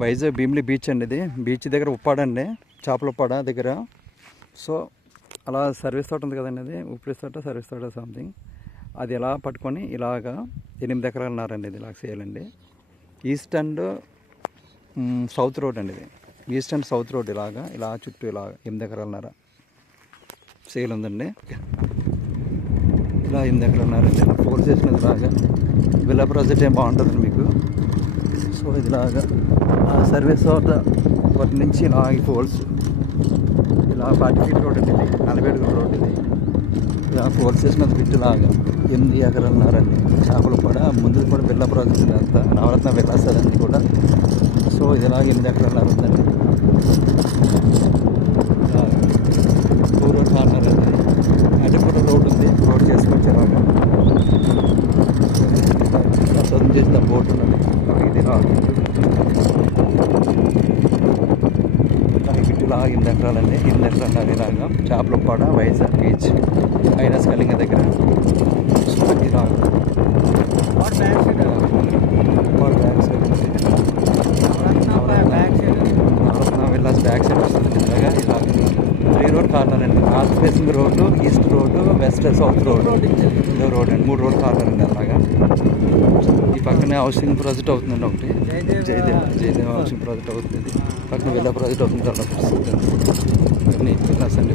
Vizag Bheemili beach అండి. ఇది beach దగ్గర ఉప్పాడండి, చేపల ఉప్పాడ దగ్గర. సో అలా సర్వీస్ తోట ఉంది కదండి, అది ఉప్పు తోట సర్వీస్ తోట సంథింగ్. అది ఎలా పట్టుకొని ఇలాగా 8 ఎకరాలున్నారండి. ఇది ఇలా చేయాలండి. ఈస్ట్ అండ్ సౌత్ రోడ్ అండి. ఇది ఈస్ట్ అండ్ సౌత్ రోడ్ ఇలా చుట్టూ ఇలా 8 ఎకరాలున్నార సేల్ ఉందండి. ఇలా 8 ఎకరాలున్నారండి. ఫోర్ చేసినది ఇలాగా విల్లా ప్రాజెక్ట్ ఏం బాగుంటుంది మీకు. సో ఇదిలాగా సర్వీస్ తోట వాటి నుంచి ఇలా ఈ పోల్స్ ఇలా 40 ఫీట్ రోడ్ అండి. 40 అడుగుల రోడ్ ఇది. ఇలా పోల్స్ చేసినది బిట్ లాగా 8 ఎకరాలున్నారండి. చేపలు కూడా ముందు కూడా విల్లా ప్రాజెక్ట్ అంతా నవరత్న విల్లాస్ అన్నీ కూడా. సో ఇది ఇలా 8 ఎకరాలున్నారు ఉందండి. పూర్వ కార్నర్ అండి. అంటే కూడా రోడ్ ఉంది, రోడ్ చేసుకొచ్చి ఇలాగా చదువు చేసిన బోట్ ఉన్నది. ఇది ఇలా 8 ఎకరాలండి. 8 ఎకరాలు ఇలాగా చేపల పాడ వైజాగ్ బీచ్ ఐనస్ కలింగ దగ్గర. సో ఇలా విల్లాస్ బ్యాక్ సైడ్ వస్తుంది. ఇలాగా 3 రోడ్ కార్నర్ అండి. North facing road, east road, west south road road అండి. 3 రోడ్ కార్నర్ అండి. అలాగా ఈ పక్కనే హౌసింగ్ ప్రాజెక్ట్ అవుతుందండి. ఒకటి జయదేవ్ హౌసింగ్ ప్రాజెక్ట్ అవుతుంది. పక్కన విల్లా ప్రాజెక్ట్ అవుతుంది. అన్నీ విల్లాస్ అండి.